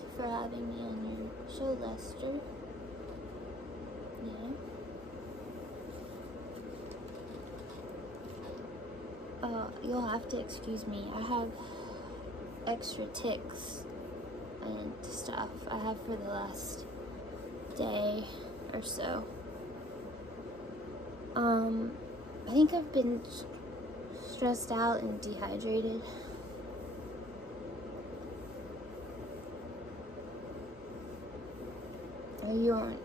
you for having me on your show, Lester. Yeah. You'll have to excuse me. I have extra ticks and stuff I have for the last day or so. I think I've been stressed out and dehydrated. You want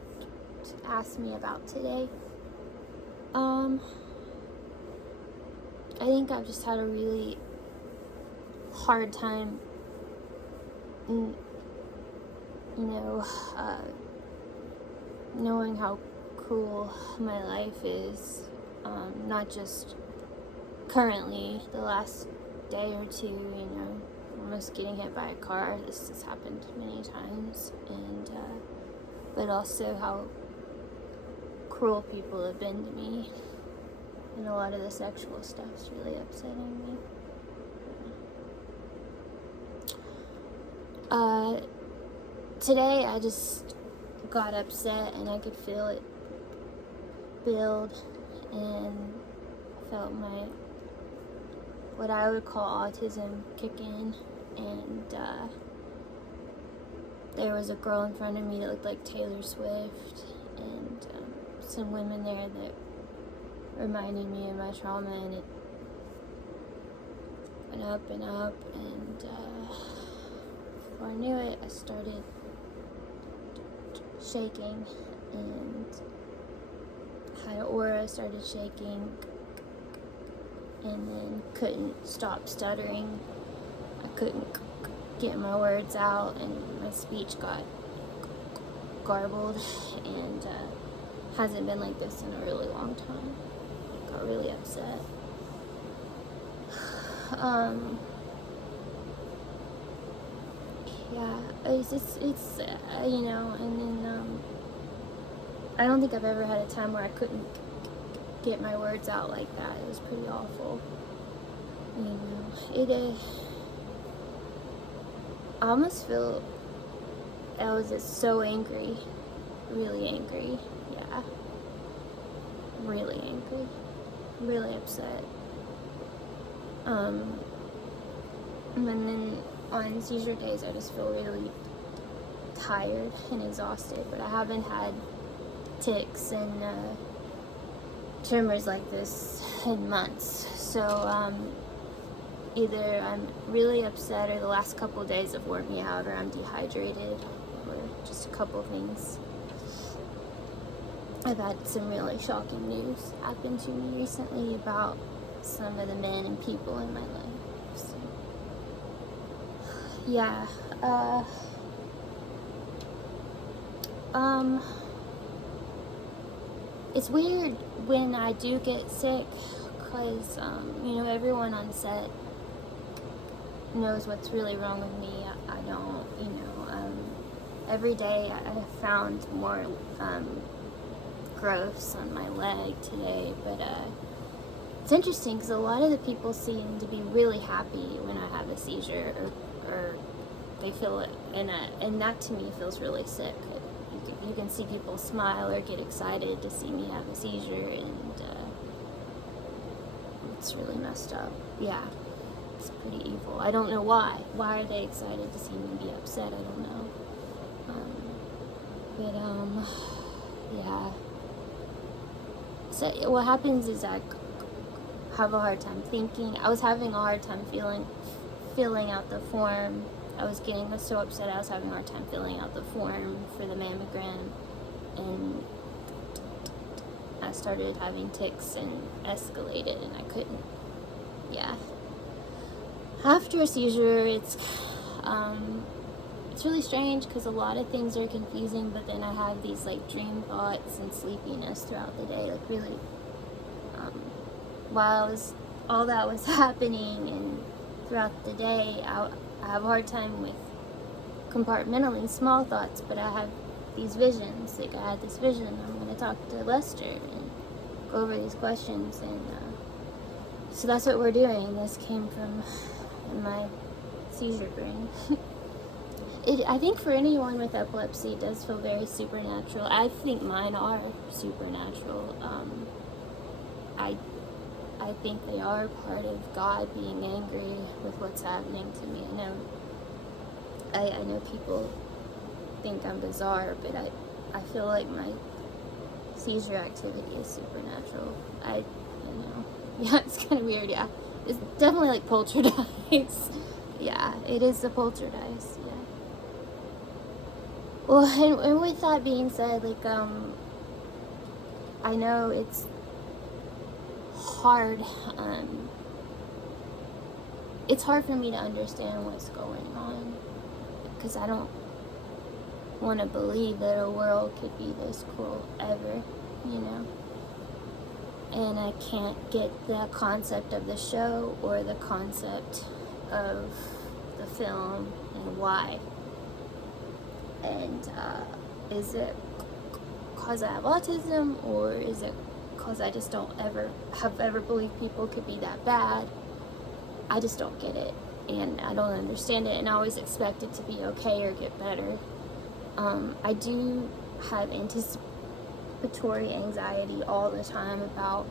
to ask me about today? I think I've just had a really hard time, knowing how cruel my life is. Not just currently, the last day or two, almost getting hit by a car. This has happened many times, and but also how cruel people have been to me, and a lot of the sexual stuff's really upsetting me. Today I just got upset, and I could feel it build, and felt what I would call autism kick in, and there was a girl in front of me that looked like Taylor Swift, and some women there that reminded me of my trauma, and it went up and up, and before I knew it, I started shaking, and had an aura, started shaking, and then couldn't stop stuttering. I couldn't get my words out, and my speech got garbled, and hasn't been like this in a really long time. Got really upset. Yeah, it's and then I don't think I've ever had a time where I couldn't get my words out like that. It was pretty awful. I almost feel I was just so angry, really angry. Yeah, really angry, really upset. And then on seizure days, I just feel really tired and exhausted, but I haven't had tics and tremors like this in months. So either I'm really upset, or the last couple of days have worn me out, or I'm dehydrated, or just a couple of things. I've had some really shocking news happen to me recently about some of the men and people in my life. So, yeah. It's weird when I do get sick, because, everyone on set knows what's really wrong with me. I don't, every day I have found more growths on my leg today, but it's interesting because a lot of the people seem to be really happy when I have a seizure, or they feel it, and that to me feels really sick. You can see people smile or get excited to see me have a seizure, and it's really messed up. Yeah, it's pretty evil. I don't know why. Why are they excited to see me be upset? I don't know. Yeah. So what happens is I have a hard time thinking. I was having a hard time filling out the form. I was getting so upset I was having a hard time filling out the form for the mammogram, and I started having tics and escalated, and I couldn't. Yeah. After a seizure, it's really strange because a lot of things are confusing, but then I have these dream thoughts and sleepiness throughout the day, really. While all that was happening and throughout the day, I have a hard time with compartmentalizing small thoughts, but I have these visions. I had this vision, I'm going to talk to Lester and go over these questions, and so that's what we're doing. This came from my seizure brain. I think for anyone with epilepsy, it does feel very supernatural. I think mine are supernatural. I I think they are part of God being angry with what's happening to me. I know people think I'm bizarre, but I feel like my seizure activity is supernatural. Yeah, it's kind of weird, yeah. It's definitely like poltergeist. Yeah, it is the poltergeist, yeah. Well, and with that being said, like, I know it's hard, it's hard for me to understand what's going on, because I don't want to believe that a world could be this cruel ever, you know? And I can't get the concept of the show or the concept of the film and why. And is it because I have autism, or is it because I just don't ever believed people could be that bad? I just don't get it, and I don't understand it, and I always expect it to be okay or get better. I do have anticipatory anxiety all the time about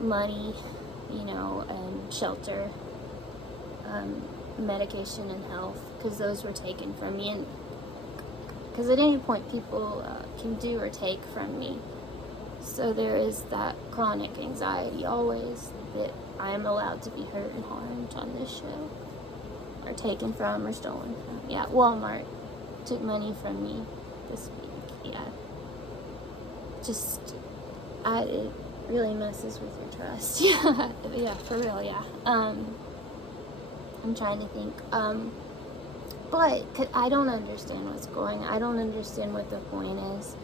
money, and shelter, medication and health, because those were taken from me, and because at any point people can do or take from me. So there is that chronic anxiety always that I am allowed to be hurt and harmed on this show, or taken from, or stolen from. Yeah, Walmart took money from me this week. Yeah, it really messes with your trust. Yeah, for real. Yeah. I'm trying to think. But I don't understand what's going on. I don't understand what the point is.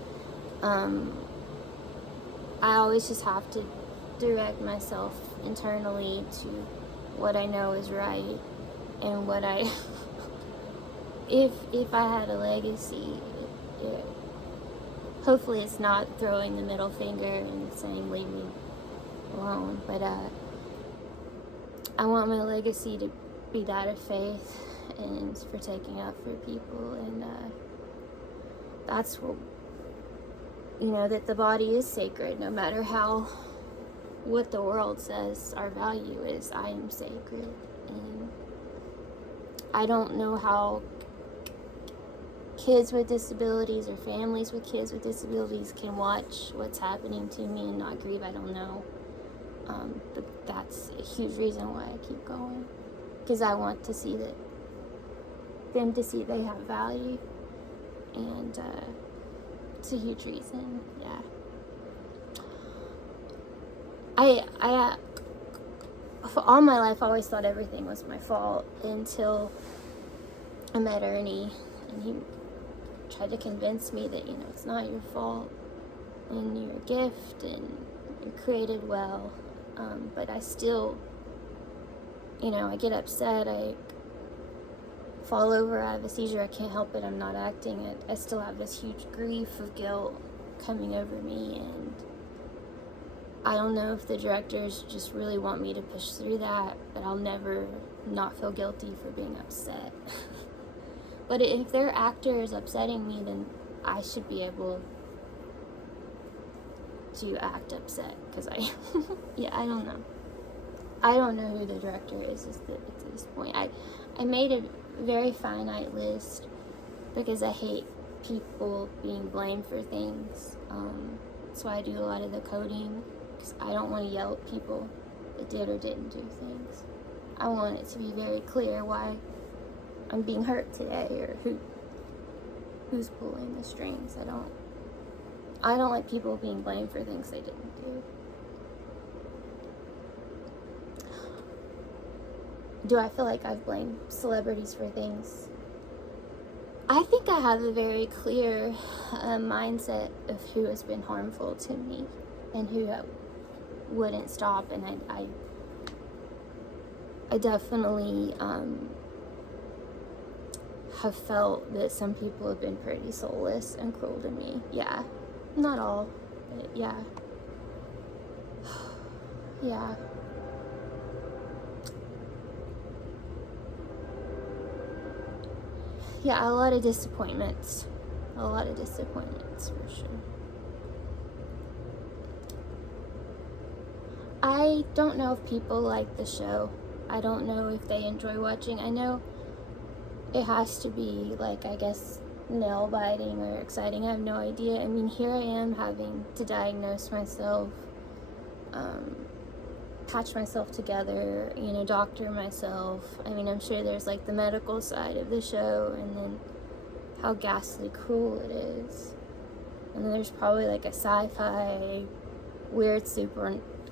I always just have to direct myself internally to what I know is right, and what I if I had a legacy, hopefully it's not throwing the middle finger and saying leave me alone, but I want my legacy to be that of faith and for taking up for people, and that's what, that the body is sacred, no matter what the world says our value is. I am sacred, and I don't know how kids with disabilities or families with kids with disabilities can watch what's happening to me and not grieve. I don't know, but that's a huge reason why I keep going, because I want to see them to see they have value, and it's a huge reason. Yeah, I for all my life I always thought everything was my fault, until I met Ernie, and he tried to convince me that it's not your fault, and you're a gift, and you're created well. But I still, I get upset, I fall over, I have a seizure, I can't help it, I'm not acting. I still have this huge grief of guilt coming over me, and I don't know if the directors just really want me to push through that, but I'll never not feel guilty for being upset. But if their actor is upsetting me, then I should be able to act upset, because I don't know. I don't know who the director is at this point. I made a very finite list because I hate people being blamed for things. That's why I do a lot of the coding, because I don't want to yell at people that did or didn't do things. I want it to be very clear why I'm being hurt today, or who's pulling the strings. I don't like people being blamed for things they didn't do. Do I feel like I've blamed celebrities for things? I think I have a very clear mindset of who has been harmful to me and who wouldn't stop, and I definitely have felt that some people have been pretty soulless and cruel to me. Yeah, not all, but yeah. Yeah. yeah, a lot of disappointments. A lot of disappointments, for sure. I don't know if people like the show. I don't know if they enjoy watching. I know it has to be, like, I guess, nail-biting or exciting. I have no idea. I mean, here I am having to diagnose myself, patch myself together, you know, doctor myself. I mean, I'm sure there's, like, the medical side of the show, and then how ghastly cruel it is. And then there's probably, like, a sci-fi, weird